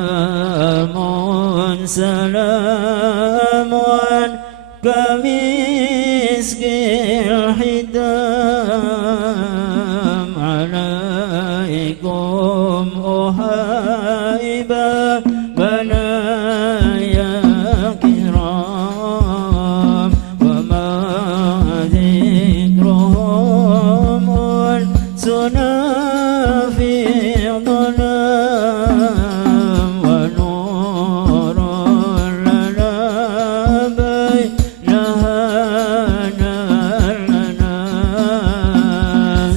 سلام سلام كمسك الحتام عليكم أحيبا بنايا كرام وما ذكرهم سنة في ظلام ونور لنا بينها لنا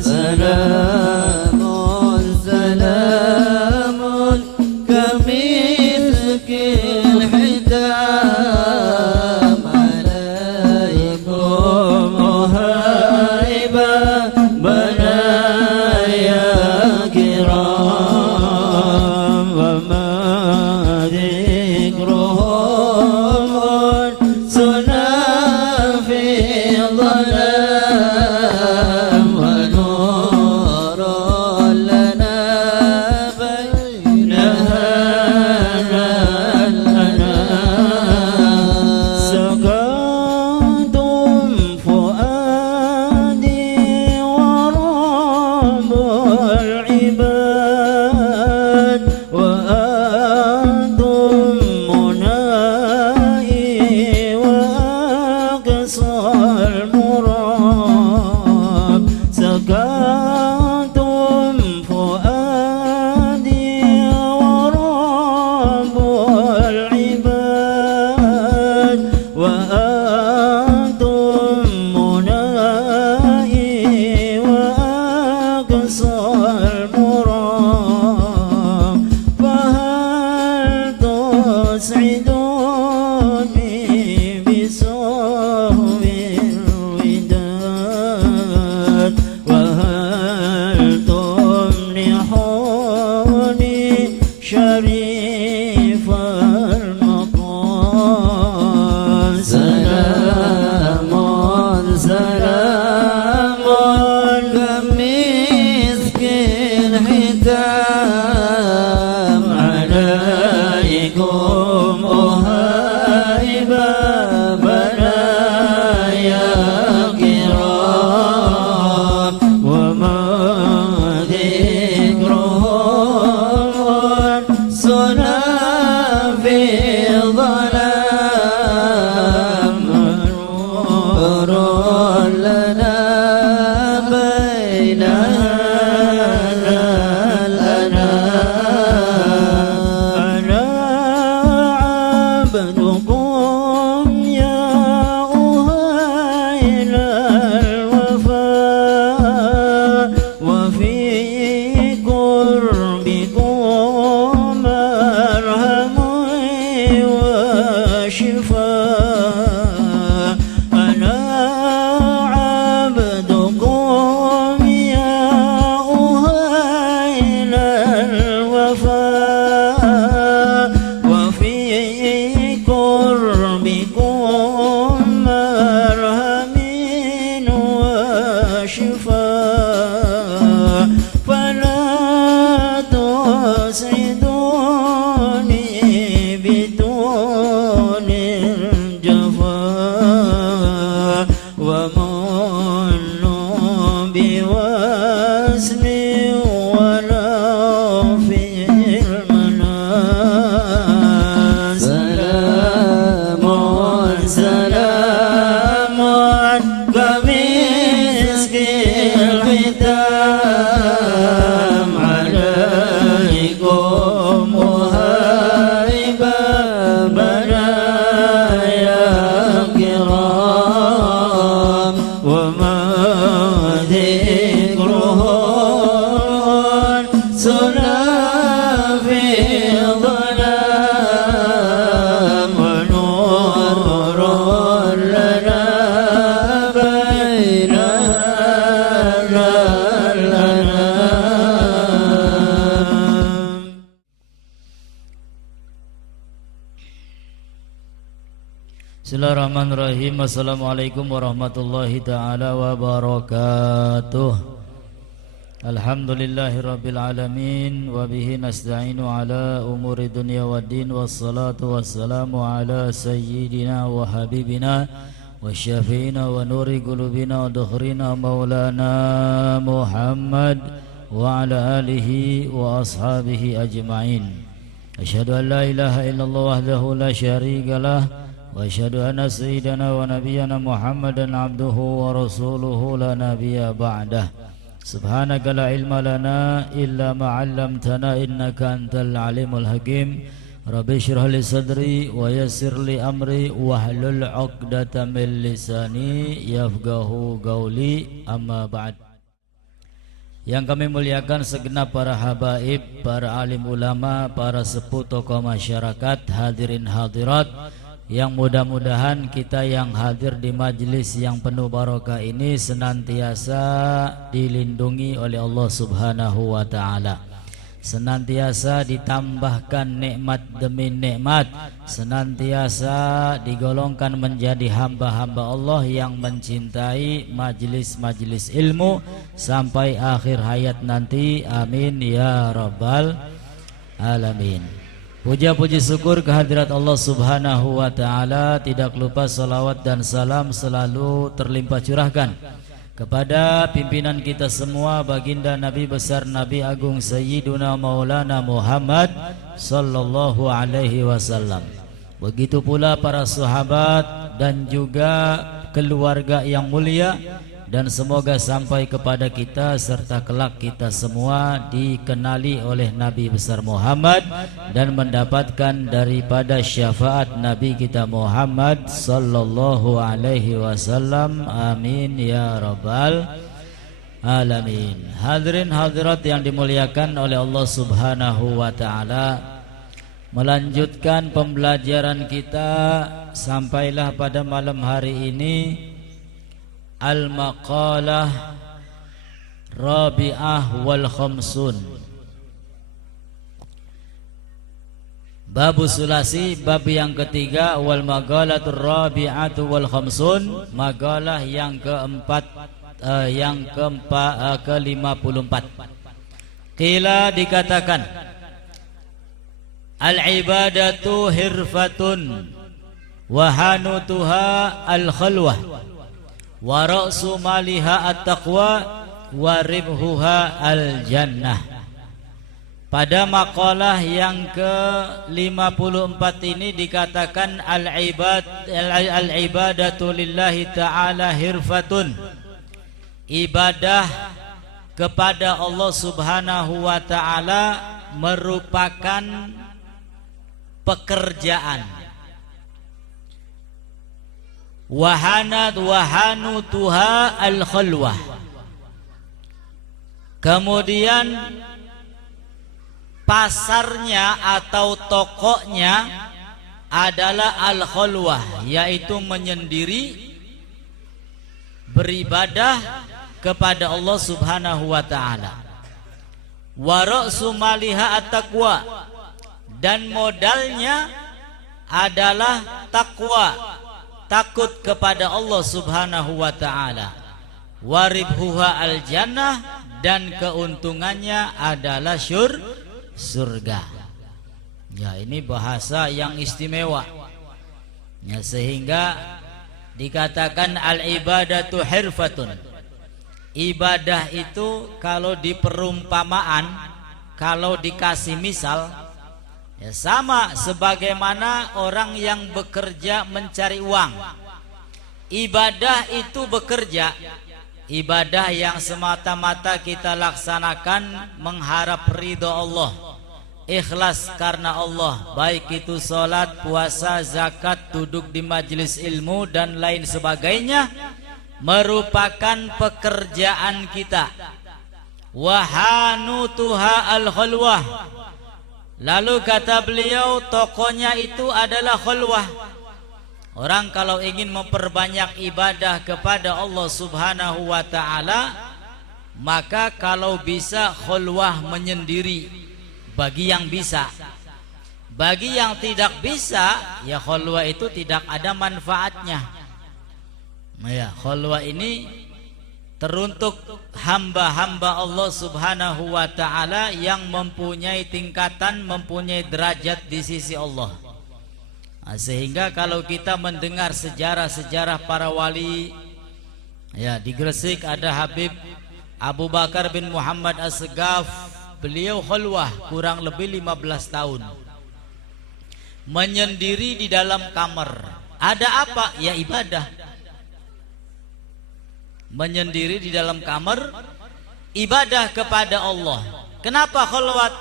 سلام سلام كمسك الحتام عليكم هيبة بنايا كرام وما ذكرهم سنة في ظلام ونور لنا بينها لنا سكنتم فؤادي ورب العباد وأنتم منائي وأقصى المراد سكنتم فؤادي ورب العباد وأنتم منائي وأقصى المراد فهل تسعدوني بسهو الوداد وهل تمنحوني شريف المقام سلام سلام كمسك الحتام عليكم أهيبا بنايا كرام وما ذكرهم سنة في ظلام نور لنا بينها لنا أنا عبدكم يا أهيل الوفاء وفي قربكم مرهم وشفاء أنا عبدكم يا أهيل الوفاء وفي قربكم مرهم وشفاء فلا تسعدوني بدون الجفاء ومنوا بوسم ولو في المنام سلام سلام كمسك الختام عليكم هيبة بنايا كرام وما ذكرهم سنة في ظلام ونور لنا بينها لنا Bismillahirrahmanirrahim. Assalamualaikum warahmatullahi ta'ala wabarakatuh. Alhamdulillahi rabbil alamin. Wabihi nasta'inu ala umuri dunia wa din. Wassalatu wassalamu ala sayyidina wa habibina wa syafi'ina wa nuri qulubina wa dukhrina maulana Muhammad wa ala alihi wa ashabihi ajma'in. Asyhadu an la ilaha illallah wahdahu la syarika lah, wa asyhadu anna sayyidana wa nabiyyana Muhammadan abduhu wa rasuluhu la nabiyya ba'dah. Subhanaka la ilma lana illa ma 'allamtana innaka antal alimul hakim. Rabbi shrah li sadri wa yassir li amri wahlul 'uqdatam min lisani yafqahu qawli, amma ba'd. Yang kami muliakan segenap para habaib, para alim ulama, para sepuh tokoh masyarakat, hadirin hadirat, yang mudah-mudahan kita yang hadir di majlis yang penuh barokah ini senantiasa dilindungi oleh Allah Subhanahu wa ta'ala, senantiasa ditambahkan nikmat demi nikmat, senantiasa digolongkan menjadi hamba-hamba Allah yang mencintai majlis-majlis ilmu sampai akhir hayat nanti, amin ya rabbal alamin. Puja-puji syukur kehadirat Allah Subhanahu wa ta'ala. Tidak lupa salawat dan salam selalu terlimpah curahkan kepada pimpinan kita semua, baginda Nabi besar Nabi Agung Sayyiduna Maulana Muhammad sallallahu alaihi wasallam. Begitu pula para sahabat dan juga keluarga yang mulia, dan semoga sampai kepada kita serta kelak kita semua dikenali oleh Nabi besar Muhammad dan mendapatkan daripada syafaat Nabi kita Muhammad sallallahu alaihi wasallam, amin ya rabbal alamin. Hadirin hadirat yang dimuliakan oleh Allah Subhanahu wa ta'ala, melanjutkan pembelajaran kita sampailah pada malam hari ini Al-Maqalah Rabi'ah wal Khamsun, Babu Sulasi, bab yang ketiga, wal Maqalatur Rabi'atu wal Khamsun, maqalah yang keempat, ke-54. Qila, dikatakan, al-ibadatu hirfatun wa hanutuha al-khalwah wa ra'su maliha at-taqwa wa ribhuha al-jannah. Pada maqalah yang ke-54 ini dikatakan al-ibadatu lillahi ta'ala hirfatun, ibadah kepada Allah Subhanahu wa ta'ala merupakan pekerjaan. Wahanutuha al-khalwah, kemudian pasarnya atau tokonya adalah al-khalwah, yaitu menyendiri beribadah kepada Allah Subhanahu wa ta'ala. Wa ra'su maliha at-taqwa, dan modalnya adalah takwa, takut kepada Allah Subhanahu wa ta'ala. Waribhuha al-jannah, dan keuntungannya adalah surga. Ya, ini bahasa yang istimewa ya, sehingga dikatakan al-ibadatu hirfatun. Ibadah itu kalau diperumpamaan, kalau dikasih misal, ya sama sebagaimana orang yang bekerja mencari uang. Ibadah itu bekerja, ibadah yang semata-mata kita laksanakan mengharap ridho Allah, ikhlas karena Allah, baik itu sholat, puasa, zakat, duduk di majelis ilmu dan lain sebagainya, merupakan pekerjaan kita. Wahanutuha al-khalwah, lalu kata beliau, tokonya itu adalah khalwah. Orang kalau ingin memperbanyak ibadah kepada Allah Subhanahu wa ta'ala, maka kalau bisa khalwah menyendiri bagi yang bisa. Bagi yang tidak bisa, ya khalwah itu tidak ada manfaatnya. Ya, khalwah ini teruntuk hamba-hamba Allah Subhanahu wa ta'ala yang mempunyai tingkatan, mempunyai derajat di sisi Allah. Sehingga kalau kita mendengar sejarah-sejarah para wali, ya, di Gresik ada Habib Abu Bakar bin Muhammad As-Segaf. Beliau khalwah kurang lebih 15 tahun, menyendiri di dalam kamar. Ada apa? Ya ibadah. Menyendiri di dalam kamar, ibadah kepada Allah. Kenapa khalwat?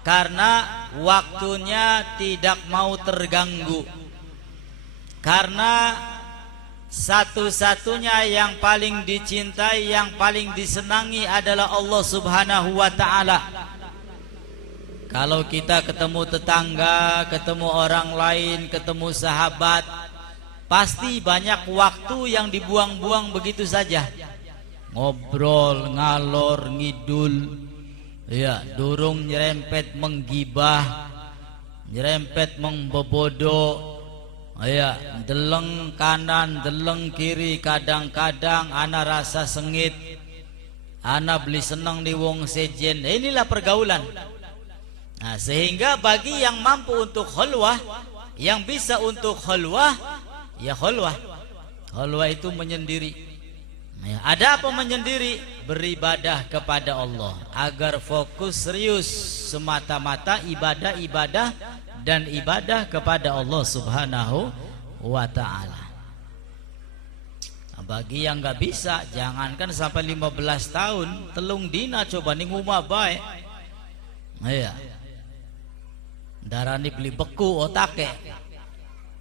Karena waktunya tidak mau terganggu. Karena satu-satunya yang paling dicintai, yang paling disenangi adalah Allah Subhanahu wa ta'ala. Kalau kita ketemu tetangga, ketemu orang lain, ketemu sahabat, pasti banyak waktu yang dibuang-buang begitu saja. Ngobrol, ngalor, ngidul, ya, durung nyerempet menggibah, nyerempet mengbobodo, ya, deleng kanan, deleng kiri. Kadang-kadang ana rasa sengit, ana beli seneng di wong sejen. Inilah pergaulan. Nah, sehingga bagi yang mampu untuk khalwah, yang bisa untuk khalwah, ya khalwah. Khalwah itu menyendiri. Ya, ada apa menyendiri? Beribadah kepada Allah, agar fokus serius semata-mata ibadah-ibadah dan ibadah kepada Allah Subhanahu wa ta'ala. Nah, bagi yang nggak bisa, jangankan sampai 15 tahun, telung dina coba ning omah bae. Iya. Darani beli beku otake,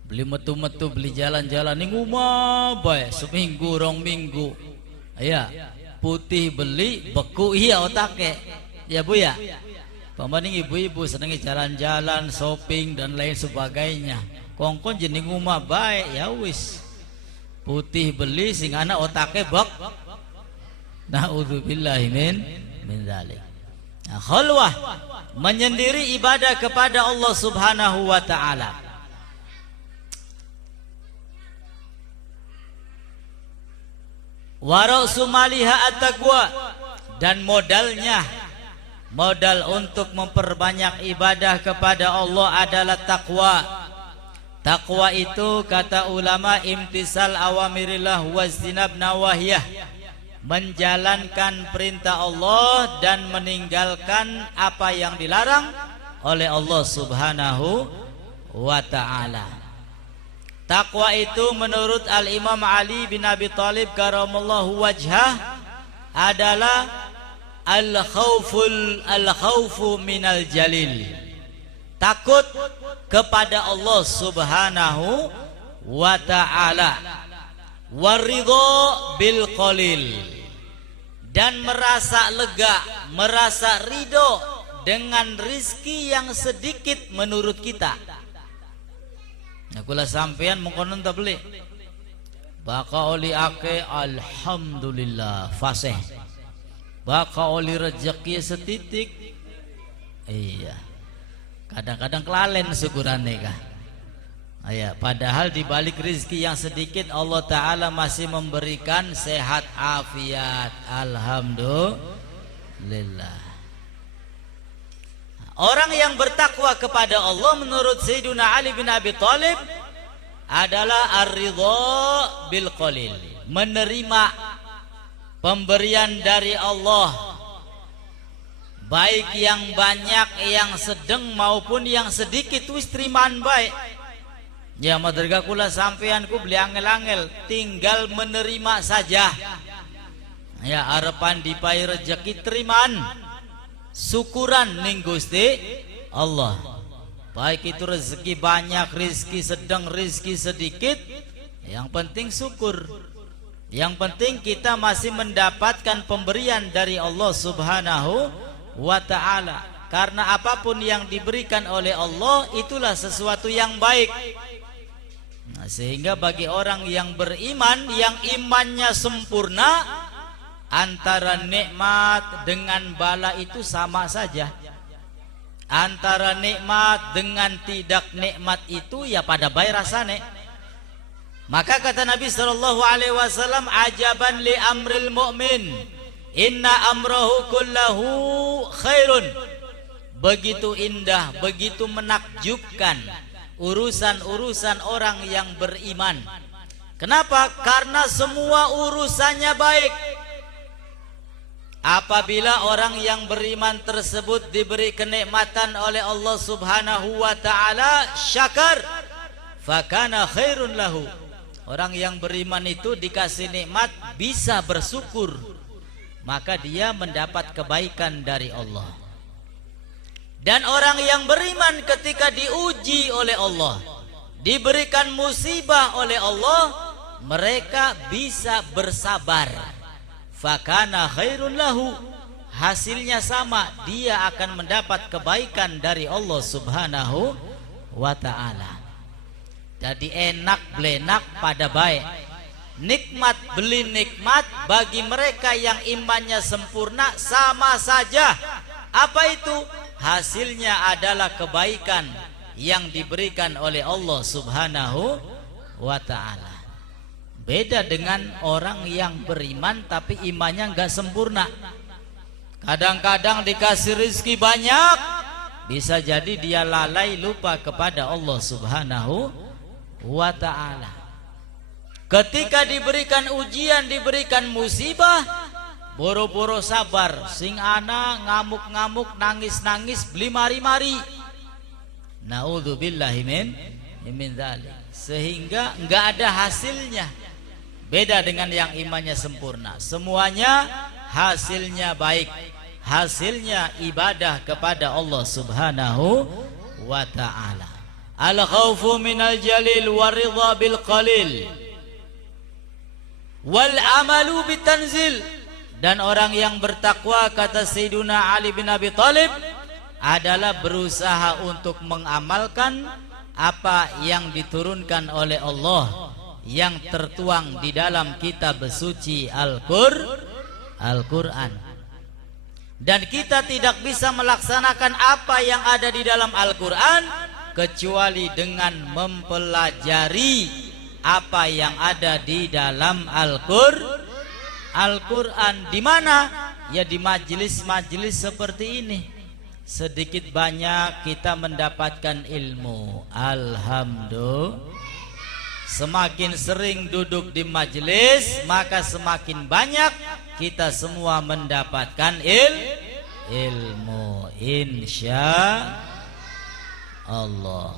beli metu-metu, beli jalan-jalan ning omah bae seminggu rong minggu. Iya, putih beli, beku iya otake. Ya Bu ya. Pembanding ibu-ibu senengi jalan-jalan, shopping dan lain sebagainya. Kongkon jening rumah baik, ya wis. Putih beli sing anak otake bek. Na'udzubillahi min dzalik. Nah, khalwah, menyendiri ibadah kepada Allah Subhanahu wa ta'ala. Wara'su maliha at-taqwa, dan modalnya, modal untuk memperbanyak ibadah kepada Allah adalah takwa. Takwa itu kata ulama imtisal awamirillah wajtinab nawahiyah, menjalankan perintah Allah dan meninggalkan apa yang dilarang oleh Allah Subhanahu wa ta'ala. Takwa itu menurut Al-Imam Ali bin Abi Thalib karamallahu wajhah adalah al-khawfu minal jalil, takut kepada Allah Subhanahu wa ta'ala, waridho bil qalil, dan merasa lega, merasa ridho dengan rizki yang sedikit menurut kita. Nah, kula sampean mengkonon tak beli baka oli ake alhamdulillah fasih, baka oli rezeki setitik, iya, kadang-kadang kelalen syukurane kah. Iya, padahal di balik rezeki yang sedikit Allah Ta'ala masih memberikan sehat afiat. Alhamdulillah. Orang yang bertakwa kepada Allah menurut Sayyiduna Ali bin Abi Thalib adalah ar-ridha bil qalil, menerima pemberian dari Allah, baik yang banyak, yang sedang maupun yang sedikit, wis terimaan baik. Ya madragah kula sampeanku beli angel-angel, tinggal menerima saja. Ya arepan dipai rezeki terimaan, syukuran ning Gusti Allah. Baik itu rezeki banyak, rezeki sedang, rezeki sedikit, yang penting syukur. Yang penting kita masih mendapatkan pemberian dari Allah Subhanahu wa ta'ala. Karena apapun yang diberikan oleh Allah itulah sesuatu yang baik. Nah, sehingga bagi orang yang beriman, yang imannya sempurna, antara nikmat dengan bala itu sama saja. Antara nikmat dengan tidak nikmat itu ya pada baik rasane. Maka kata Nabi sallallahu alaihi wasallam, ajaban li amril mu'min, inna amrahu kullahu khairun. Begitu indah, begitu menakjubkan urusan-urusan orang yang beriman. Kenapa? Karena semua urusannya baik. Apabila orang yang beriman tersebut diberi kenikmatan oleh Allah Subhanahu wa taala, syakar, fakana khairun lahu. Orang yang beriman itu dikasih nikmat bisa bersyukur, maka dia mendapat kebaikan dari Allah. Dan orang yang beriman ketika diuji oleh Allah, diberikan musibah oleh Allah, mereka bisa bersabar. Fakana khairun lahu, hasilnya sama, dia akan mendapat kebaikan dari Allah Subhanahu wa ta'ala. Jadi enak belenak pada baik, nikmat beli nikmat. Bagi mereka yang imannya sempurna sama saja. Apa itu? Hasilnya adalah kebaikan yang diberikan oleh Allah Subhanahu wa ta'ala. Beda dengan orang yang beriman tapi imannya enggak sempurna. Kadang-kadang dikasih rezeki banyak, bisa jadi dia lalai, lupa kepada Allah Subhanahu wa ta'ala. Ketika diberikan ujian, diberikan musibah, boro-boro sabar. Sing ana ngamuk-ngamuk, nangis-nangis, beli mari-mari. Naudzubillahi min dzalik. Sehingga enggak ada hasilnya. Beda dengan yang imannya sempurna, semuanya hasilnya baik, hasilnya ibadah kepada Allah Subhanahu wa ta'ala. Al-khawfu minal jalil waridha bil qalil wal amalu bitanzil. Dan orang yang bertakwa, kata Sayyiduna Ali bin Abi Thalib, adalah berusaha untuk mengamalkan apa yang diturunkan oleh Allah, yang tertuang di dalam kitab suci Al-Quran. Dan kita tidak bisa melaksanakan apa yang ada di dalam Al-Quran kecuali dengan mempelajari apa yang ada di dalam Al-Quran. Di mana? Ya di majelis-majelis seperti ini. Sedikit banyak kita mendapatkan ilmu. Alhamdulillah. Semakin sering duduk di majelis, maka semakin banyak kita semua mendapatkan ilmu, insya Allah.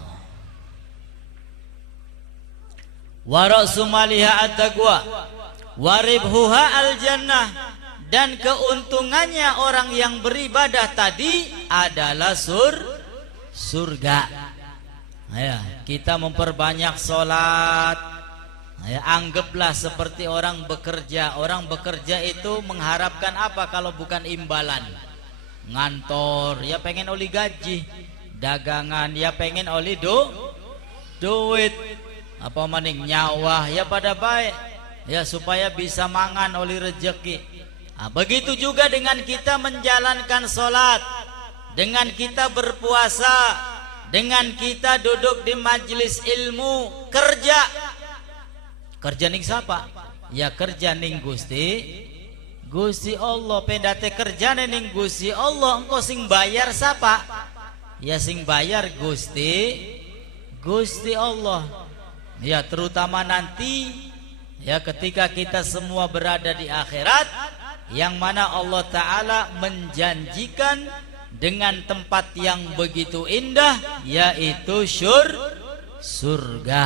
Wa ra'su maliha at-taqwa wa ribhuha al-jannah. Dan keuntungannya orang yang beribadah tadi adalah surga. Ya, kita memperbanyak sholat. Ya, anggaplah seperti orang bekerja. Orang bekerja itu mengharapkan apa kalau bukan imbalan? Ngantor, ya pengen oli gaji. Dagangan, ya pengen oli duit. Apa maning nyawa, ya pada baik. Ya supaya bisa mangan oli rezeki. Nah, begitu juga dengan kita menjalankan sholat, dengan kita berpuasa, dengan kita duduk di majelis ilmu. Kerja ning siapa? Ya kerja ning Gusti Allah. Pendate kerja ning Gusti Allah. Engkau sing bayar siapa? Ya sing bayar Gusti Allah. Ya terutama nanti, ya ketika kita semua berada di akhirat, yang mana Allah Ta'ala menjanjikan dengan tempat yang begitu indah, yaitu surga.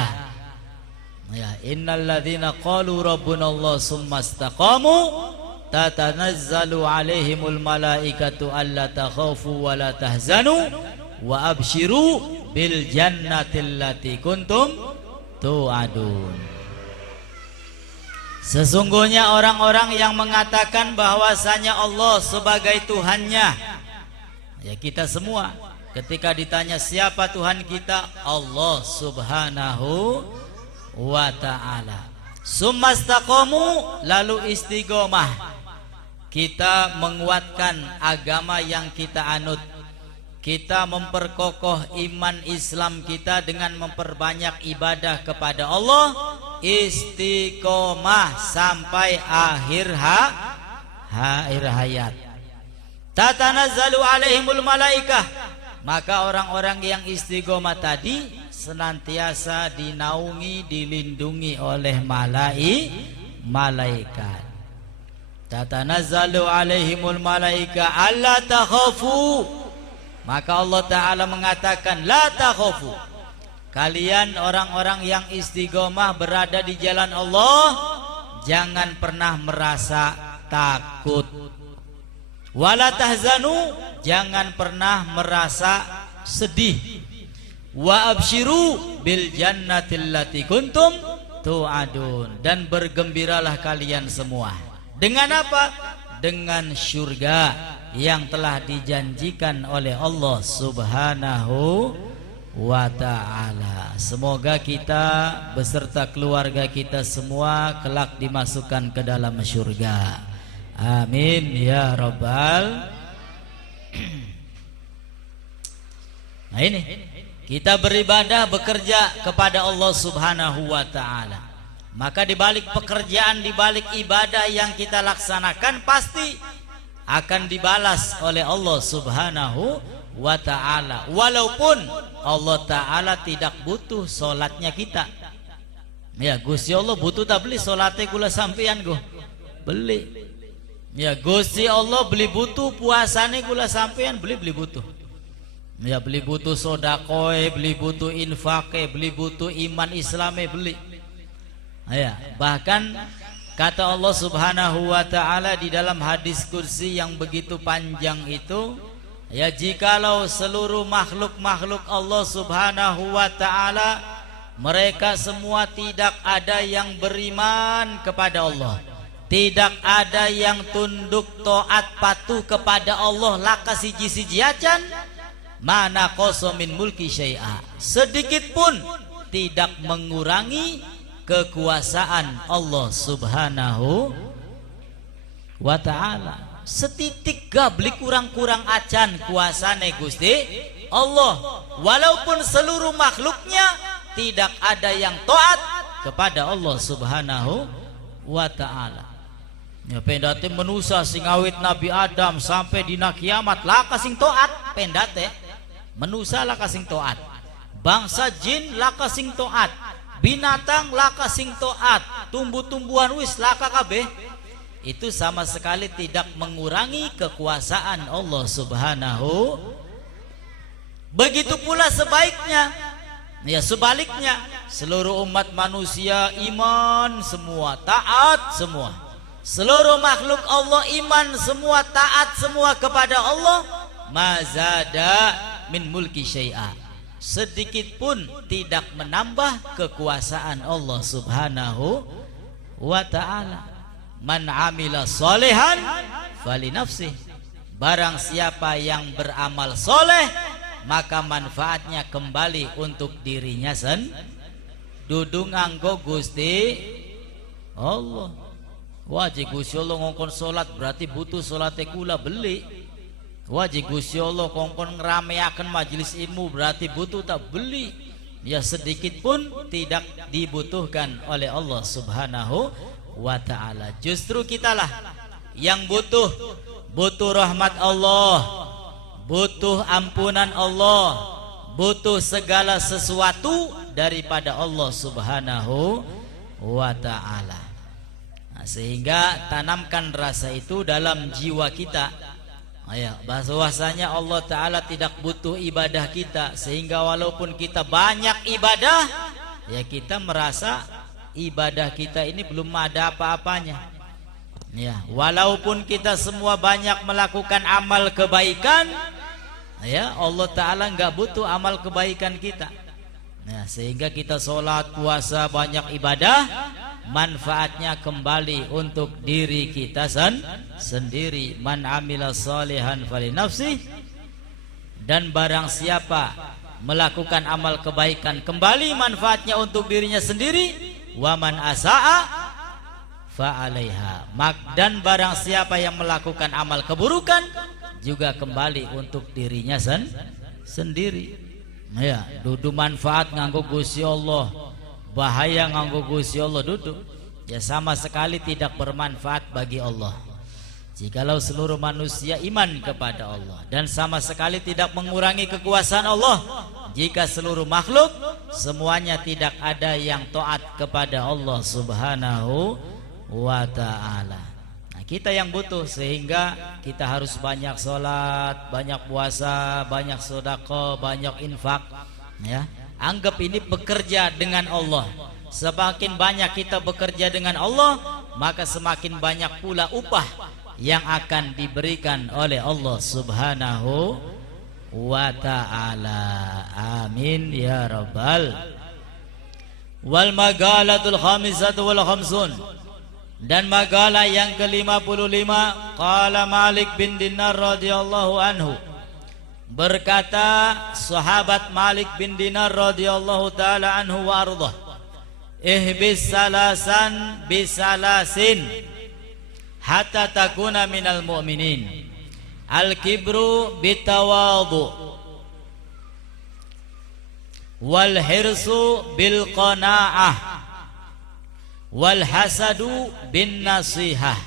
Ya, innal ladzina qalu rabbunallahu tsumma istaqamu tatanazzalu alaihimul malaikatu alla takhafu wa la tahzanu wa abshiru bil jannati allati kuntum tu'adun. Sesungguhnya orang-orang yang mengatakan bahwasanya Allah sebagai Tuhannya, ya kita semua ketika ditanya siapa Tuhan kita, Allah Subhanahu wa ta'ala. Sumastaqamu, lalu istiqomah, kita menguatkan agama yang kita anut, kita memperkokoh iman Islam kita dengan memperbanyak ibadah kepada Allah, istiqomah sampai akhir hayat. Tatanazzalu alaihimul malaikah, maka orang-orang yang istiqomah tadi senantiasa dinaungi, dilindungi oleh malaikat. Tatanazzalu alaihimul malaika alla takhafu, maka Allah Ta'ala mengatakan la takhafu, kalian orang-orang yang istiqomah berada di jalan Allah jangan pernah merasa takut. Wala tahzanu, jangan pernah merasa sedih. Wa absyiru bil jannatil lati kuntum tu'adun, dan bergembiralah kalian semua. Dengan apa? Dengan surga yang telah dijanjikan oleh Allah Subhanahu wa ta'ala. Semoga kita beserta keluarga kita semua kelak dimasukkan ke dalam surga. Amin ya rabbal. Nah ini kita beribadah, bekerja kepada Allah Subhanahu wa ta'ala. Maka di balik pekerjaan, di balik ibadah yang kita laksanakan pasti akan dibalas oleh Allah Subhanahu wa ta'ala. Walaupun Allah Ta'ala tidak butuh solatnya kita. Ya Gusti Allah butuh tak beli solatnya kula sampean go beli. Ya Gusti Allah beli butuh puasane kula sampean beli butuh. Ya beli butuh sodakoe, beli butuh infake, beli butuh iman Islame beli. Ya, bahkan kata Allah Subhanahu wa ta'ala di dalam hadis kursi yang begitu panjang itu, ya jikalau seluruh makhluk-makhluk Allah Subhanahu wa ta'ala mereka semua tidak ada yang beriman kepada Allah, tidak ada yang tunduk taat patuh kepada Allah, laka siji-siji acan mana qasamin mulki syai'a, sedikit pun tidak mengurangi kekuasaan Allah Subhanahu wa ta'ala. Setitik gabli kurang-kurang acan kuasane Gusti Allah, walaupun seluruh makhluknya tidak ada yang taat kepada Allah Subhanahu wa ta'ala. Ya pendate manusia sing awit Nabi Adam sampai dina kiamat laka sing taat, pendate manusia laka sing taat, bangsa jin laka sing taat, binatang laka sing taat, tumbuh-tumbuhan wis laka kabeh. Itu sama sekali tidak mengurangi kekuasaan Allah Subhanahu. Begitu pula sebaiknya, ya sebaliknya, seluruh umat manusia iman semua, taat semua. Seluruh makhluk Allah iman semua, taat semua kepada Allah. Mazada min mulki syai'a, sedikit pun tidak menambah kekuasaan Allah Subhanahu wa ta'ala. Man amila solehan fali nafsih, barang siapa yang beramal soleh maka manfaatnya kembali untuk dirinya dudu nganggo Gusti Allah. Wajib Gusti Allah ngongkon solat berarti butuh solatnya kula beli. Wajib Gusti Allah kongkon ngerameaken majelis ilmu berarti butuh tak beli. Ya sedikit pun tidak dibutuhkan oleh Allah Subhanahu wa ta'ala. Justru kitalah yang butuh rahmat Allah, butuh ampunan Allah, butuh segala sesuatu daripada Allah Subhanahu wa ta'ala. Nah, sehingga tanamkan rasa itu dalam jiwa kita. Bahwasanya Allah Ta'ala tidak butuh ibadah kita, sehingga walaupun kita banyak ibadah, ya kita merasa ibadah kita ini belum ada apa-apanya. Ya, walaupun kita semua banyak melakukan amal kebaikan, ya Allah Ta'ala nggak butuh amal kebaikan kita. Ya, sehingga kita sholat, puasa, banyak ibadah, manfaatnya kembali untuk diri kita sendiri. Man amila salihan fali nafsih, dan barang siapa melakukan amal kebaikan kembali manfaatnya untuk dirinya sendiri. Wa man asaa fa alaiha, dan barang siapa yang melakukan amal keburukan juga kembali untuk dirinya sendiri. Ya, dudu manfaat nganggo Gusti Allah, bahaya nganggo Gusti Allah duduk, ya sama sekali tidak bermanfaat bagi Allah. Jikalau seluruh manusia iman kepada Allah dan sama sekali tidak mengurangi kekuasaan Allah, jika seluruh makhluk semuanya tidak ada yang taat kepada Allah Subhanahu wa ta'ala. Nah, kita yang butuh, sehingga kita harus banyak sholat, banyak puasa, banyak sedekah, banyak infak, ya. Anggap ini bekerja dengan Allah. Semakin banyak kita bekerja dengan Allah, maka semakin banyak pula upah yang akan diberikan oleh Allah Subhanahu wa ta'ala. Amin ya rabbal. Wal magalatul khamisatu wal khamsun, dan magalah yang ke-55, qala Malik bin Dinar radhiyallahu anhu, berkata sahabat Malik bin Dinar radhiyallahu taala anhu wa ardhah, ihbis salasan bisalasin hatta takuna minal mu'minin, al-kibru bitawadu, wal hirsu bil qanaah, wal hasadu bin nasihah.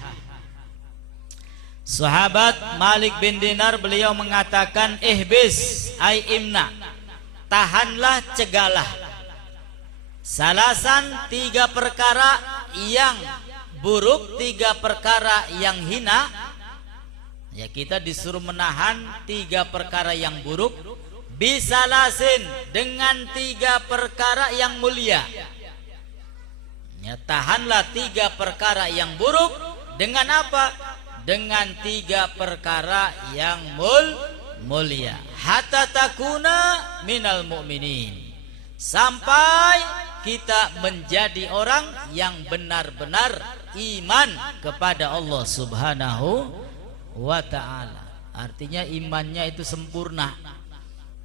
Sahabat Malik bin Dinar beliau mengatakan, ihbis ay imna, tahanlah, cegahlah, salasan, 3 perkara yang buruk, 3 perkara yang hina. Ya, kita disuruh menahan 3 perkara yang buruk, bisalasin, dengan 3 perkara yang mulia. Ya, tahanlah 3 perkara yang buruk dengan apa? Dengan 3 perkara yang mulia. Hatta takuna minal mu'minin, sampai kita menjadi orang yang benar-benar iman kepada Allah Subhanahu wa ta'ala. Artinya imannya itu sempurna.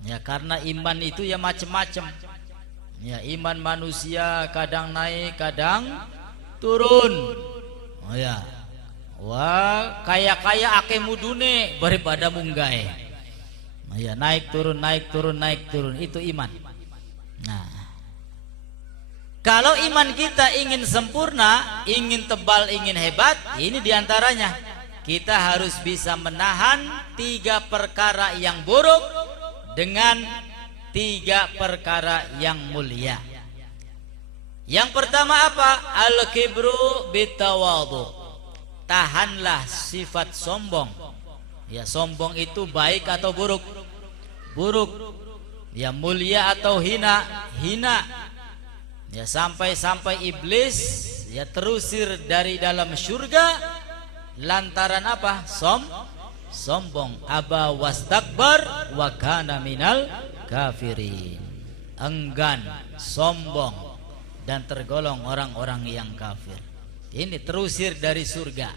Ya, karena iman itu ya macam-macam. Ya, iman manusia kadang naik, kadang turun. Oh ya. Wah, kaya-kaya ake mudune daripada munggae. Ya, naik turun, naik turun, naik turun, itu iman. Nah, kalau iman kita ingin sempurna, ingin tebal, ingin hebat, ini diantaranya kita harus bisa menahan 3 perkara yang buruk dengan 3 perkara yang mulia. Yang pertama apa? Al-kibru bitawadu, tahanlah sifat sombong. Ya, sombong itu baik atau buruk? Buruk. Ya, mulia atau hina? Hina. Ya, sampai-sampai iblis ya terusir dari dalam surga lantaran apa? Sombong. Aba wastakbar wa kana minal kafirin. Enggan, sombong, dan tergolong orang-orang yang kafir. Ini terusir dari surga.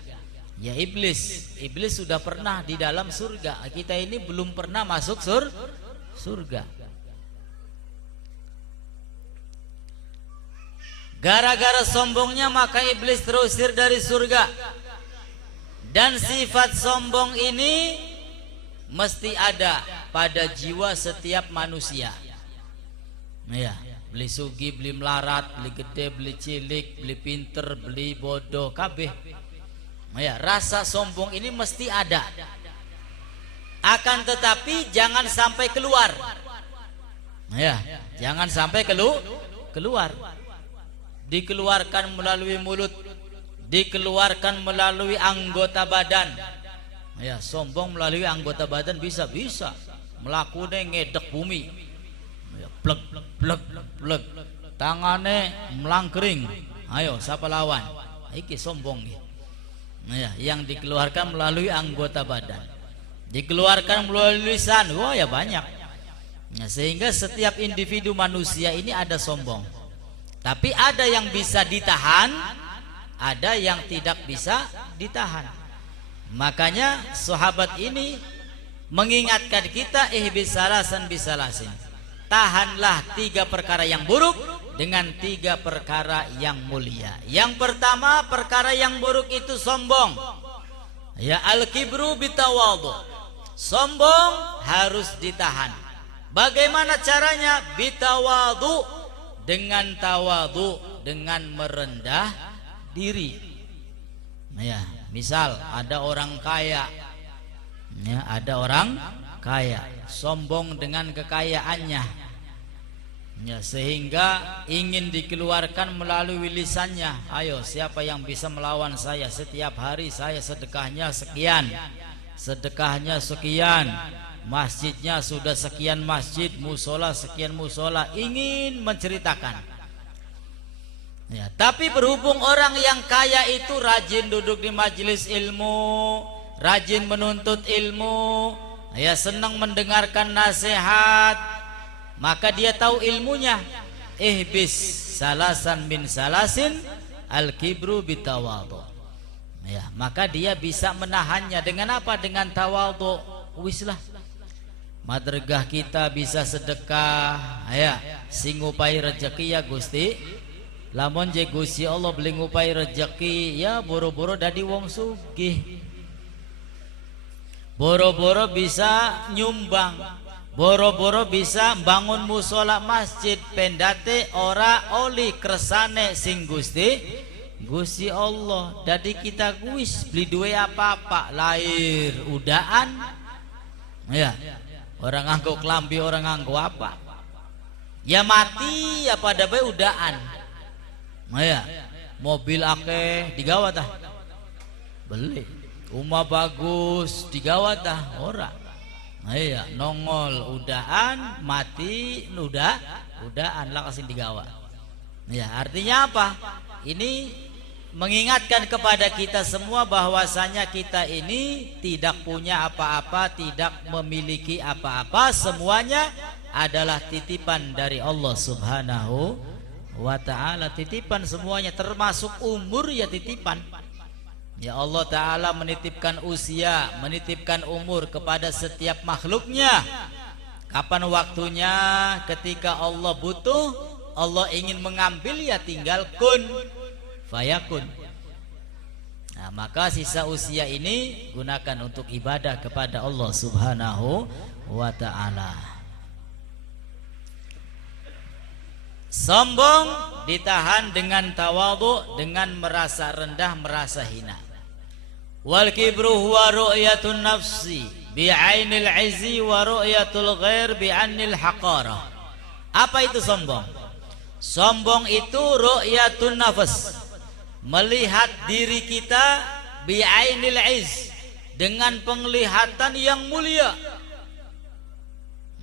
Ya, iblis sudah pernah di dalam surga. Kita ini belum pernah masuk surga. Gara-gara sombongnya maka iblis terusir dari surga. Dan sifat sombong ini mesti ada pada jiwa setiap manusia. Ya, beli sugi, beli melarat, beli gede, beli cilik, beli pinter, beli bodoh, kabeh. Ya, rasa sombong ini mesti ada. Akan tetapi jangan sampai keluar. Ya, jangan sampai keluar. Dikeluarkan melalui mulut, dikeluarkan melalui anggota badan. Ya, sombong melalui anggota badan bisa melakukan ngedek bumi. Ya, plek, tangane melangkring. Ayo, siapa lawan? Iki sombong. Ya, yang dikeluarkan melalui anggota badan, dikeluarkan melalui lisan. Wah, ya banyak. Ya, sehingga setiap individu manusia ini ada sombong. Tapi ada yang bisa ditahan, ada yang tidak bisa ditahan. Makanya sahabat ini mengingatkan kita, ihbis salasan bisalasin, tahanlah 3 perkara yang buruk dengan 3 perkara yang mulia. Yang pertama, perkara yang buruk itu sombong. Ya, al-kibru bitawadu, sombong harus ditahan. Bagaimana caranya? Bitawadu, dengan tawadhu, dengan merendah diri. Ya, misal ada orang kaya, ya, ada orang kaya sombong dengan kekayaannya, ya, sehingga ingin dikeluarkan melalui lisannya. Ayo, siapa yang bisa melawan saya? Setiap hari saya sedekahnya sekian, sedekahnya sekian, masjidnya sudah sekian masjid, musola sekian musola, ingin menceritakan. Ya, tapi berhubung orang yang kaya itu rajin duduk di majelis ilmu, rajin menuntut ilmu, ya, senang mendengarkan nasihat, maka dia tahu ilmunya. Ihbis salasan min salasin al-kibru bitawadhu. Ya, maka dia bisa menahannya dengan apa? Dengan tawadhu. Wislah, madregah kita bisa sedekah, ya, sing ngupai rezeki ya Gusti. Lamun je Gusti Allah beli ngupai rezeki, ya boro-boro dadi wong sugih, boro-boro bisa nyumbang, boro-boro bisa bangun musola masjid, pendate ora oli kersane sing Gusti Allah. Dadi kita guis beli duwe apa-apa, lahir udaan, ya, orang nganggo klambi, orang nganggo apa, ya mati ya pada bae udaan. Ya, mobil akeh digawa tah beli, rumah bagus digawa tah ora. Ya, nongol udaan, mati udaan lah kasih digawa. Ya, artinya apa? Ini mengingatkan kepada kita semua bahwasanya kita ini tidak punya apa-apa, tidak memiliki apa-apa, semuanya adalah titipan dari Allah Subhanahu wa ta'ala. Titipan semuanya, termasuk umur ya titipan. Ya, Allah Ta'ala menitipkan usia, menitipkan umur kepada setiap makhluknya. Kapan waktunya, ketika Allah butuh, Allah ingin mengambil, ya tinggal kun fayakun. Nah, maka sisa usia ini gunakan untuk ibadah kepada Allah Subhanahu wa ta'ala. Sombong ditahan dengan tawadhu, dengan merasa rendah, merasa hina. Wal kibru huwa ru'yatun nafsi bi'ainil izzi wa ru'yatul ghair bi'annil haqarah. Apa itu sombong? Sombong itu ru'yatun nafs, melihat diri kita bi'ainil izz, dengan penglihatan yang mulia.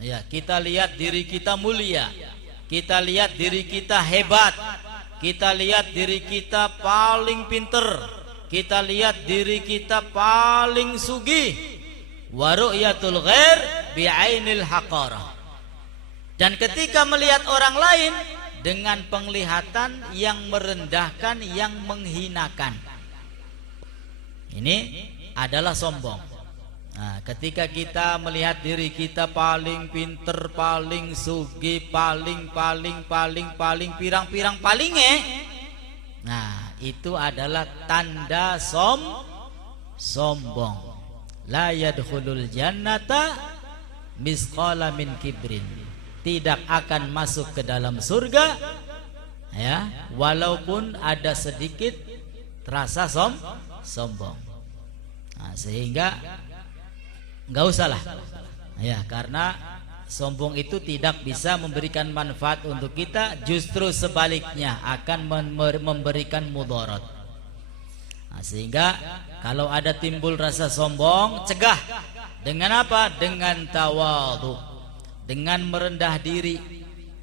Ya, kita lihat diri kita mulia, kita lihat diri kita hebat, kita lihat diri kita paling pinter, kita lihat diri kita paling sugih. Wa ru'yatul ghair bi'ainil haqarah. Dan ketika melihat orang lain dengan penglihatan yang merendahkan, yang menghinakan, ini adalah sombong. Nah, ketika kita melihat diri kita paling pinter, paling sugih, paling pirang-pirang palingnya, nah itu adalah tanda sombong. La yadkhulul jannata misqala min kibrin. Tidak akan masuk ke dalam surga, ya, walaupun ada sedikit terasa sombong. Nah, sehingga nggak usah lah, ya, karena sombong itu tidak bisa memberikan manfaat untuk kita, justru sebaliknya akan memberikan mudarat. Nah, sehingga kalau ada timbul rasa sombong, cegah dengan apa? Dengan tawadhu, dengan merendah diri.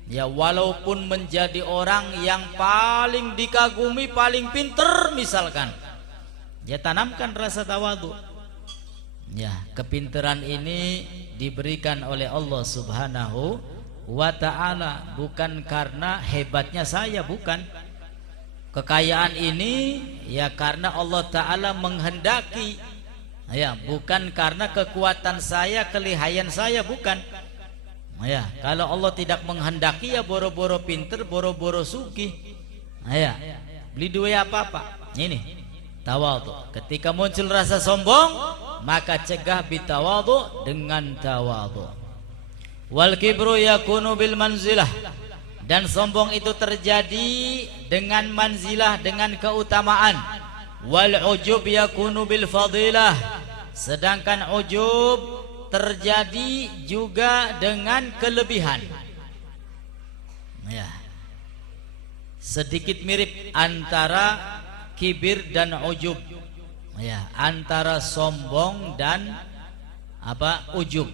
Ya, walaupun menjadi orang yang paling dikagumi, paling pinter misalkan, ya, tanamkan rasa tawadhu. Ya, kepinteran ini diberikan oleh Allah Subhanahu wa ta'ala, bukan karena hebatnya saya, bukan. Kekayaan ini ya karena Allah Ta'ala menghendaki, ya, bukan karena kekuatan saya, kelihayan saya, bukan. Ya, kalau Allah tidak menghendaki, ya boro-boro pinter, boro-boro sugih, ya, beli duit apa-apa. Ini tawadhu. Ketika muncul rasa sombong, maka cegah bitawadhu, dengan tawadhu. Wal kibru yakunu bil manzilah, Dan sombong itu terjadi dengan manzilah, dengan keutamaan. Wal ujub yakunu bil fadilah. Sedangkan ujub terjadi juga dengan kelebihan. Ya. Sedikit mirip antara kibir dan ujub. Ya, antara sombong dan ujub.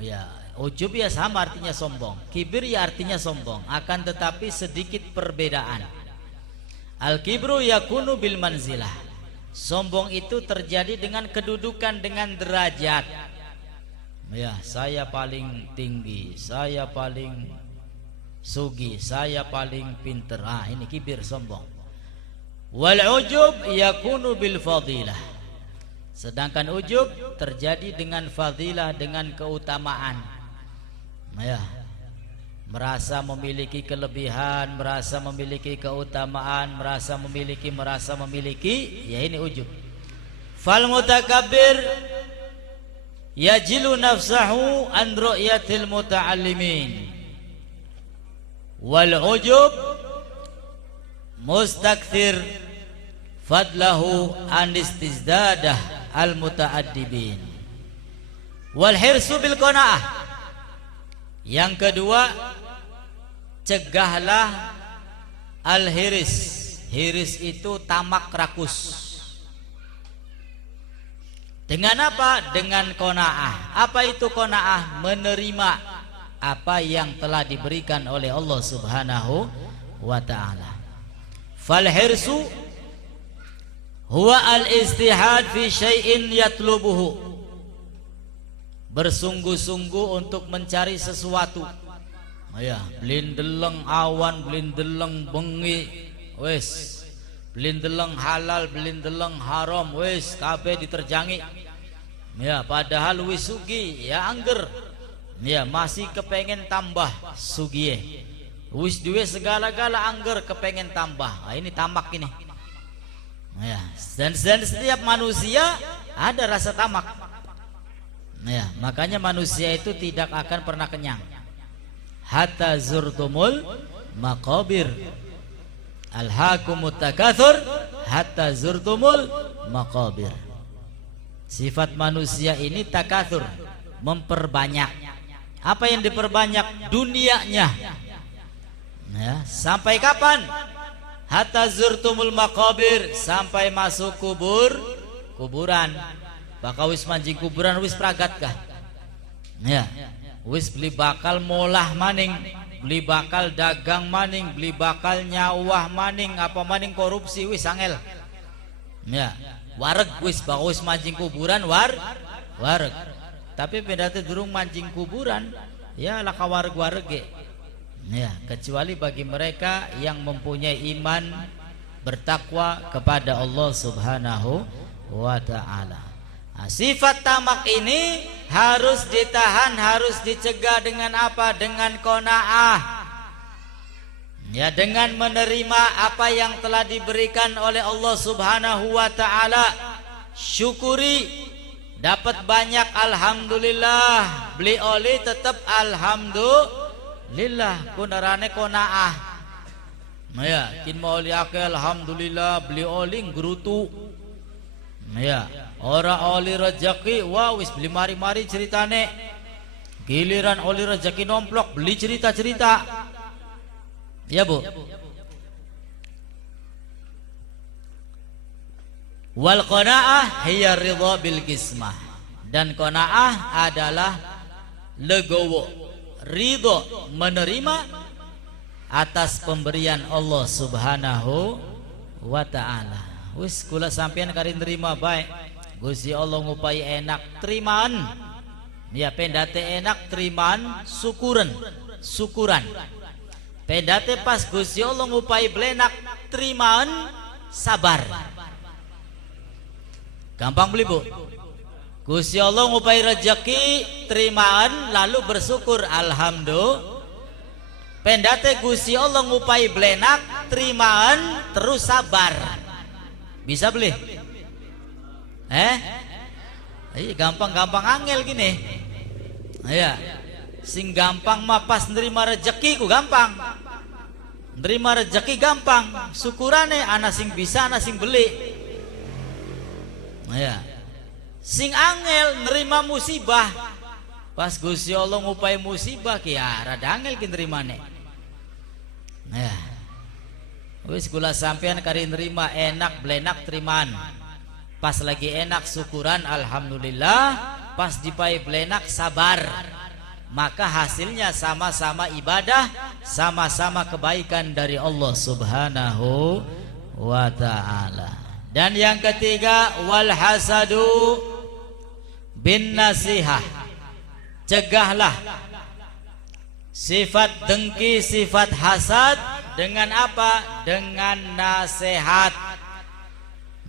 Ya, ujub ya sama artinya sombong, kibir ya artinya sombong, akan tetapi sedikit perbedaan. Al-kibru yakunu bil manzilah. Sombong itu terjadi dengan kedudukan, dengan derajat. Ya, saya paling tinggi, saya paling sugi, saya paling pinter. Ini kibir, sombong. Wal ujub yakunu bil fadilah. Sedangkan ujub terjadi dengan fadilah, dengan keutamaan. Ya, merasa memiliki kelebihan, merasa memiliki keutamaan, merasa memiliki, ya ini ujub. Fal mutakabbir yajilu nafsahu an ru'yatil muta'allimin. Wal ujub mustakthir fadlahu an istizdadah al muta'addibin. Wal hirsu bil qanaah. Yang kedua, cegahlah al hiris. Hiris itu tamak rakus. Dengan apa? Dengan qanaah. Apa itu qanaah? Menerima apa yang telah diberikan oleh Allah Subhanahu wa ta'ala. Fal hirsu huwa al istihad fi syai'in yatlubuhu. Bersungguh-sungguh untuk mencari sesuatu. Ya, blindeleng awan, blindeleng bengi, wes. Blindeleng halal, blindeleng haram, wes kabeh diterjangi. Ya, padahal wis sugi, ya angger. Ya, masih kepengen tambah sugiye. Wis duwe segala-gala angger kepengen tambah. Ini tamak ini. Ya, dan setiap manusia ada rasa tamak. Ya, makanya manusia itu tidak akan pernah kenyang. Hatta zurtumul maqabir. Alhaakumut takatsur hatta zurtumul maqabir. Sifat manusia ini takatsur, memperbanyak. Apa yang diperbanyak? Dunianya. Ya, sampai kapan? Hatta zurtumul maqabir, sampai masuk kuburan. Bakal wis manjing kuburan wis pragat kah? Ya, wis beli bakal molah maning, beli bakal dagang maning, beli bakal nyawah maning, apa maning korupsi wis angel. Ya, wareg wis bakal wis manjing kuburan wareg. Tapi pendate durung manjing kuburan, ya lah kawareg-wareg. Ya, kecuali bagi mereka yang mempunyai iman, bertakwa kepada Allah Subhanahu wa ta'ala. Nah, sifat tamak ini harus ditahan, harus dicegah dengan apa? Dengan qanaah. Ya, dengan menerima apa yang telah diberikan oleh Allah Subhanahu wa ta'ala. Syukuri, dapat banyak alhamdulillah, beli oli tetap alhamdulillah, kunarane qanaah. Ya, kin mau oli akeh alhamdulillah, beli oli ngrutu. Ya, ora oli rezeki, wah wis beli mari-mari ceritane. Giliran oli rezeki nomplok, beli cerita-cerita. Ya Bu. Wal qanaah hiya ridha bil qismah. Dan qanaah adalah legowo, ridho, menerima atas pemberian Allah Subhanahu wa ta'ala. Wis kula sampean kari nerima baik. Gusti Allah ngupai enak terimaan. Ya, pendate enak terimaan syukuran. Pendate pas Gusti Allah ngupai belenak terimaan sabar. Gampang beli Bu. Gusti Allah ngupai rezeki terimaan lalu bersyukur alhamdulillah. Pendate Gusti Allah ngupai belenak terimaan terus sabar. Bisa beli? Gampang-gampang angel gini. Ya, sing gampang mah pas nerima rezeki ku gampang. Nerima rezeki gampang, syukurane ana sing bisa ana sing beli. Ya. Sing angel nerima musibah. Pas Gusti Allah ngupai musibah ki ya rada angel ki nerimane. Ya. Wis kula sampean kari nerima enak blenak terimaan. Pas lagi enak syukuran alhamdulillah, pas dipai blenak sabar. Maka hasilnya sama-sama ibadah, sama-sama kebaikan dari Allah Subhanahu wa ta'ala. Dan yang ketiga, wal hasadu bin nasihah. Cegahlah sifat dengki, sifat hasad dengan apa? Dengan nasihat.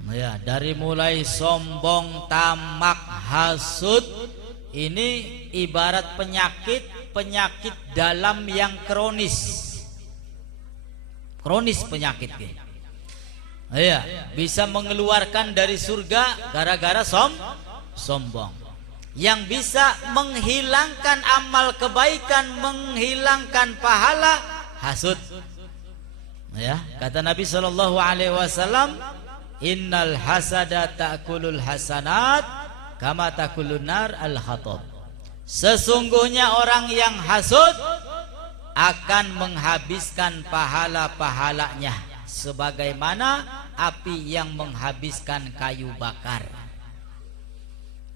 Ya, dari mulai sombong, tamak, hasud, ini ibarat penyakit dalam yang kronis penyakit. Ya, bisa mengeluarkan dari surga gara-gara sombong. Yang bisa menghilangkan amal kebaikan, menghilangkan pahala, hasud. Ya, kata Nabi sallallahu alaihi wasallam, innal hasada ta'kulul hasanat kama ta'kulun nar al-hatab. Sesungguhnya orang yang hasud akan menghabiskan pahala-pahalanya sebagaimana api yang menghabiskan kayu bakar.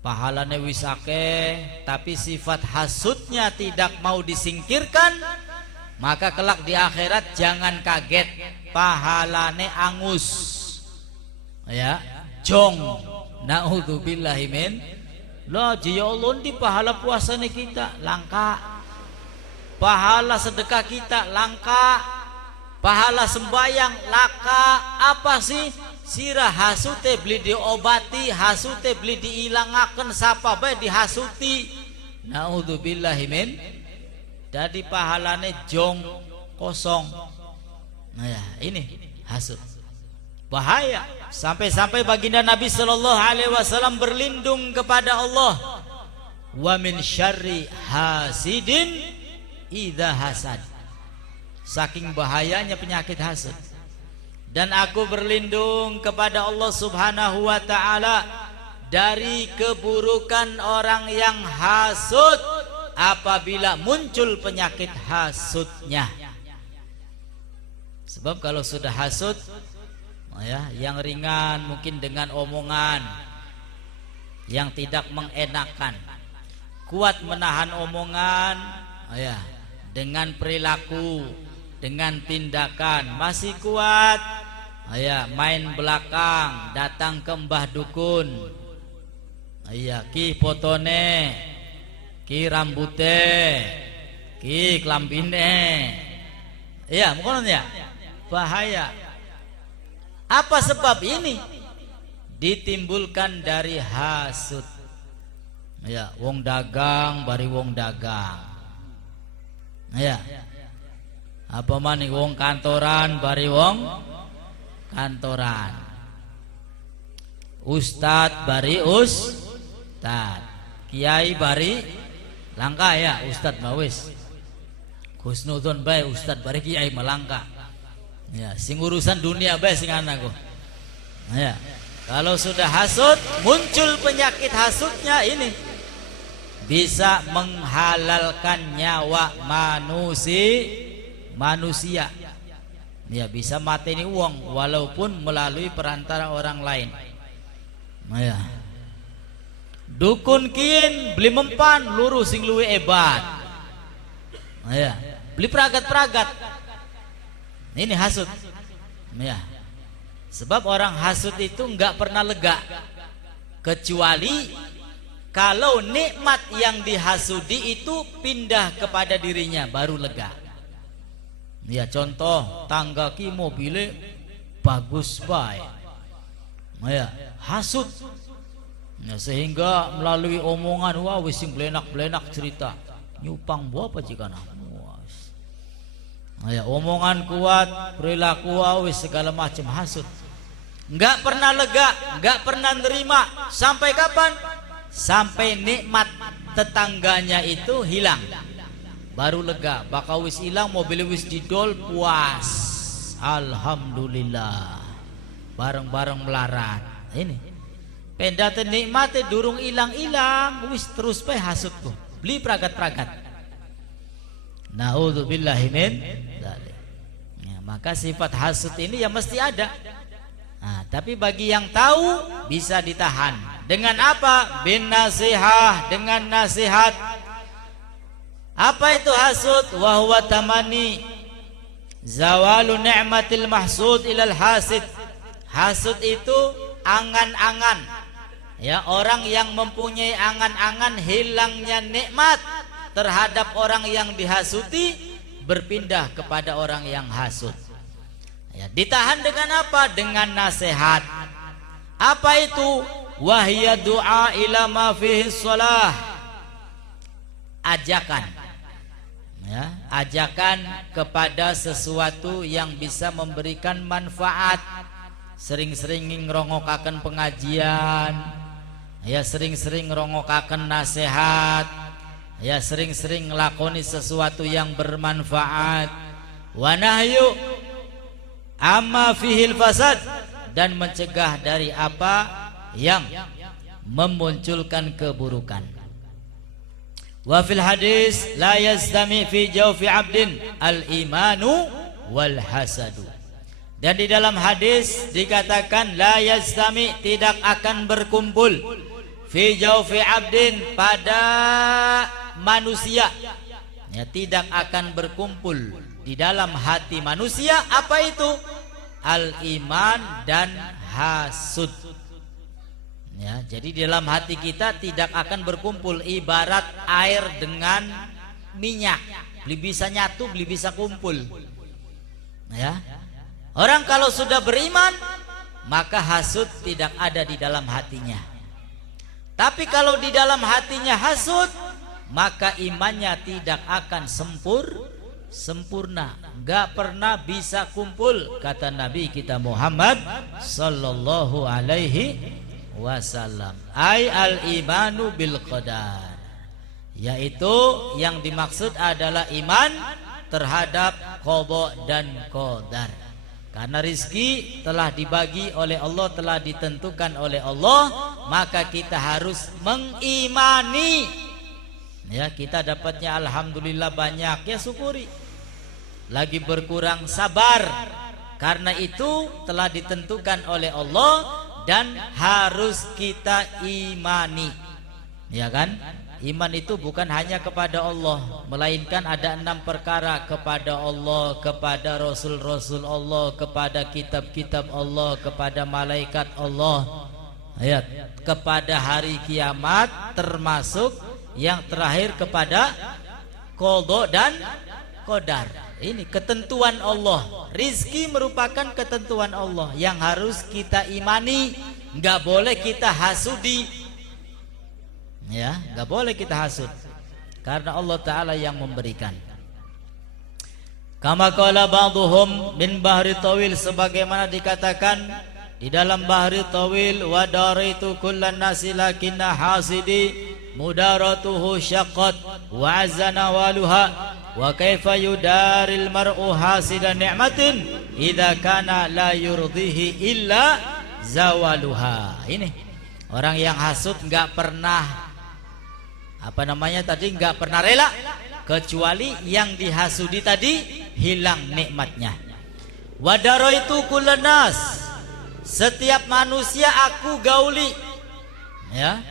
Pahalanya wis akeh, tapi sifat hasudnya tidak mau disingkirkan, maka kelak di akhirat jangan kaget, pahalane angus. Ya, jong. Naudzubillahi min. Lah ya Allah, di pahala puasanya kita langka, pahala sedekah kita langka, pahala sembayang langka. Apa sih? Sirah hasute beli diobati, hasute beli diilangaken, sapa bae dihasuti. Naudzubillahi min. Jadi pahalane jong kosong. Nah ya, ini hasud. Bahaya. Sampai-sampai baginda Nabi sallallahu alaihi wasallam berlindung kepada Allah. Wa min syarri hasidin idza hasad. Saking bahayanya penyakit hasad. Dan aku berlindung kepada Allah Subhanahu wa taala dari keburukan orang yang hasud apabila muncul penyakit hasudnya. Sebab kalau sudah hasud, ya, yang ringan mungkin dengan omongan yang tidak mengenakan, kuat menahan omongan, ya, dengan perilaku, dengan tindakan masih kuat, ya, main belakang, datang ke mbah dukun, ya, ki fotone, ki rambute, ki klambine, ya, mungkin ya, bahaya. Apa sebab ini? Ditimbulkan dari hasud. Ya, wong dagang bari wong dagang. Ya. Apa maning wong kantoran bari wong kantoran. Ustad bari ustad. Kiai bari langka ya, ustad mawis. Husnudon bae ustad bari kiai malangka. Ya, sing urusan dunia bae sing anakku. Ya. Kalau sudah hasud, muncul penyakit hasudnya ini bisa menghalalkan nyawa manusia. Ya, bisa mateni uang walaupun melalui perantara orang lain. Ya. Dukun kin beli mempan lurus sing luwe ebat. Ya. Beli peragat-peragat. Ini hasud. Ya. Sebab orang hasud itu enggak pernah lega kecuali kalau nikmat yang dihasudi itu pindah kepada dirinya baru lega. Ya, contoh tangga ki mobilnya bagus baik. Ya, hasud. Ya, sehingga melalui omongan wah wis sing blenak-blenak cerita nyupang buah apa jika nah. Ya, omongan kuat, perilaku wis segala macam hasud. Enggak pernah lega, enggak pernah nerima. Sampai kapan? Sampai nikmat tetangganya itu hilang. baru lega. Bakal wis ilang mobil wis didol puas. Alhamdulillah. Bareng-bareng melarat. Ini. Pendate nikmate durung ilang-ilang wis terus bae hasudku. Beli pragat-pragat. Naudzubillahi min dzalik. Ya, maka sifat hasud ini ya mesti ada. Nah, tapi bagi yang tahu bisa ditahan. Dengan apa? Bin nasihah, dengan nasihat. Apa itu hasud? Wa huwa tamani zawalu ni'matil mahsud ilal hasid. Hasud itu angan-angan. Ya, orang yang mempunyai angan-angan hilangnya nikmat terhadap orang yang dihasuti berpindah kepada orang yang hasud. Ya, ditahan dengan apa? Dengan nasihat. Apa itu? Wahya du'a ila ma fihi shalah. Ajakan. Ya, ajakan kepada sesuatu yang bisa memberikan manfaat. Sering-sering ngerongokaken pengajian. Ya, sering-sering ngerongokaken nasihat. Ya, sering-sering ngelakoni sesuatu yang bermanfaat. Wa nahyu amma fihil fasad, dan mencegah dari apa yang memunculkan keburukan. Wa fil hadis la yastami fi jawfi abdin al imanu wal hasadu. Dan di dalam hadis dikatakan la yastami, tidak akan berkumpul, fi jawfi abdin, pada manusia, ya, tidak akan berkumpul di dalam hati manusia. Apa itu? Al-iman dan hasud. Ya, jadi di dalam hati kita tidak akan berkumpul, ibarat air dengan minyak, beli bisa nyatu, beli bisa kumpul. Ya, orang kalau sudah beriman maka hasud tidak ada di dalam hatinya. Tapi kalau di dalam hatinya hasud, maka imannya tidak akan sempurna, gak pernah bisa kumpul, kata Nabi kita Muhammad sallallahu alaihi wasallam. Ai al imanu bil qadar, yaitu yang dimaksud adalah iman terhadap qada dan qadar. Karena rizki telah dibagi oleh Allah, telah ditentukan oleh Allah, maka kita harus mengimani. Ya, kita dapatnya alhamdulillah banyak, ya syukuri. Lagi berkurang, sabar. Karena itu telah ditentukan oleh Allah dan harus kita imani. Ya kan? Iman itu bukan hanya kepada Allah, melainkan ada 6 perkara: kepada Allah, kepada Rasul-Rasul Allah, kepada kitab-kitab Allah, kepada malaikat Allah, ayat, kepada hari kiamat, termasuk yang terakhir kepada qada dan qadar. Ini ketentuan Allah. Rizki merupakan ketentuan Allah yang harus kita imani. Nggak boleh kita hasudi. Ya, nggak boleh kita hasud, karena Allah Ta'ala yang memberikan. Kama qala ba'dhum min bahri tawil, sebagaimana dikatakan di dalam bahri tawil, wa daraitu kullan nasi lakinna hasidi mudaratuhu syaqqat wa azana waluha wa kaifa yudaril mar'u hasidan ni'matin idza kana la yurdihi illa zawaluha. Ini orang yang hasud nggak pernah nggak pernah rela kecuali yang dihasudi tadi hilang nikmatnya. Wa daraitu kullan nas, setiap manusia aku gauli, ya.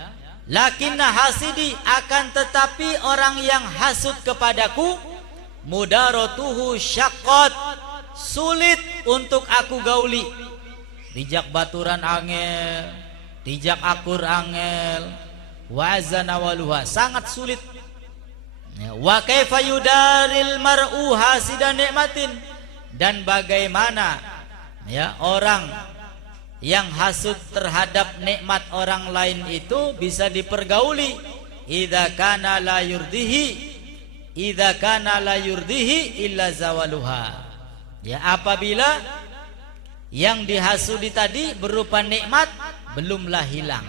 Lakinna hasidi, akan tetapi orang yang hasud kepadaku, mudaratuhu syaqqat, sulit untuk aku gauli. Dijak baturan angel, dijak akur angel, wazana waluha, sangat sulit. Wa kaifa yudaril mar'u hasidan nikmatin, dan bagaimana ya orang yang hasud terhadap nikmat orang lain itu bisa dipergauli. Idza kana la yurdihi illa zawaluha. Ya, apabila yang dihasudi tadi berupa nikmat belumlah hilang.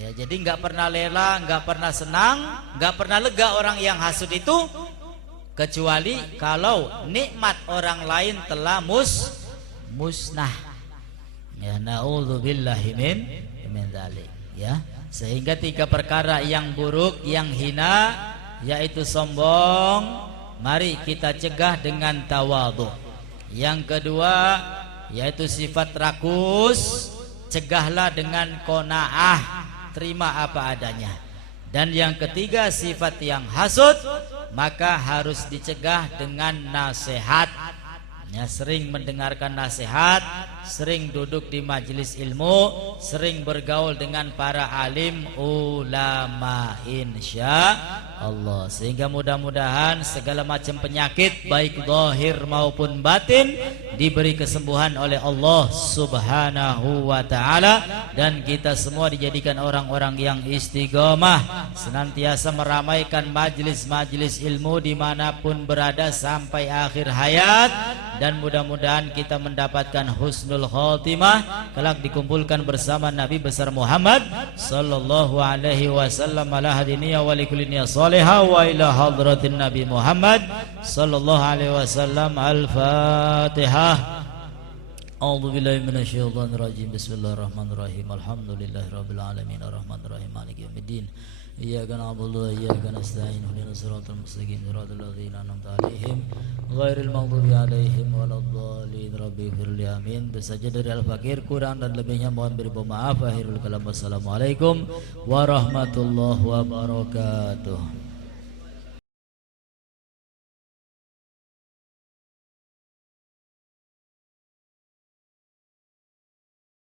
Ya, jadi nggak pernah rela, nggak pernah senang, nggak pernah lega orang yang hasud itu kecuali kalau nikmat orang lain telah musnah. Ya, naudzubillahi min dzalik. Ya, sehingga 3 perkara yang buruk, yang hina, yaitu sombong, mari kita cegah dengan tawadhu. Yang kedua yaitu sifat rakus, cegahlah dengan qanaah, terima apa adanya. Dan yang ketiga sifat yang hasud, maka harus dicegah dengan nasihat. Ya, sering mendengarkan nasihat, sering duduk di majelis ilmu, sering bergaul dengan para alim ulama, insya Allah. Sehingga mudah-mudahan segala macam penyakit baik zahir maupun batin diberi kesembuhan oleh Allah Subhanahu wa ta'ala, dan kita semua dijadikan orang-orang yang istiqomah, senantiasa meramaikan majelis-majelis ilmu dimanapun berada sampai akhir hayat. Dan mudah-mudahan kita mendapatkan husnul khotimah, kelak dikumpulkan bersama Nabi besar Muhammad sallallahu alaihi wasallam ala hadiniya wa likulli niyah salihah wa ila hadratin Nabi Muhammad sallallahu alaihi wasallam. Al-Fatihah. A'udzu billahi minasyaitonir rajim. Bismillahirrahmanirrahim. Alhamdulillahirabbil alamin arrahmanir rahim maliki yaumiddin. Iyyaka na'budu wa iyyaka nasta'in ihdinas siratal mustaqim siratal ladzina an'amta 'alaihim ghairil maghdubi 'alaihim waladdallin. Rabbighfirli amin. Bersaja dari Al-Fakir, kurang dan lebihnya mohon beri maaf. Akhirul kalam, wassalamualaikum warahmatullahi wabarakatuh.